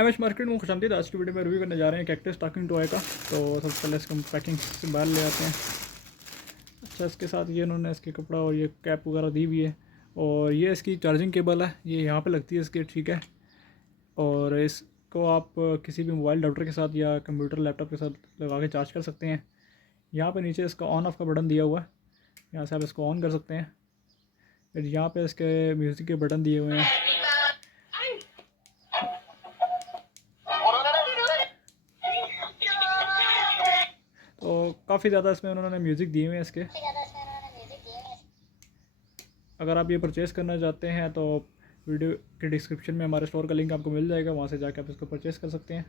MH market में खुशामदीद। आज की वीडियो में रिव्यू करने जा रहे हैं कैक्टस टॉकिंग टॉय का। तो सबसे पहले इसको हम पैकिंग से बाहर ले आते हैं। अच्छा, इसके साथ ये इन्होंने इसके कपड़ा और ये कैप वगैरह दी हुई है। और ये इसकी चार्जिंग केबल है, ये यहाँ पे लगती है इसके, ठीक है। और इसको आप किसी भी मोबाइल अडाप्टर के साथ या कंप्यूटर लैपटॉप के साथ लगा के चार्ज कर सकते हैं। यहाँ पे नीचे इसका ऑन ऑफ का बटन दिया हुआ है, यहाँ से आप इसको ऑन कर सकते हैं। फिर यहाँ पे इसके म्यूज़िक के बटन दिए हुए हैं। तो काफ़ी ज़्यादा इसमें उन्होंने म्यूज़िक दिए हुए हैं इसके। अगर आप ये परचेज़ करना चाहते हैं तो वीडियो के डिस्क्रिप्शन में हमारे स्टोर का लिंक आपको मिल जाएगा, वहाँ से जाकर आप इसको परचेज़ कर सकते हैं।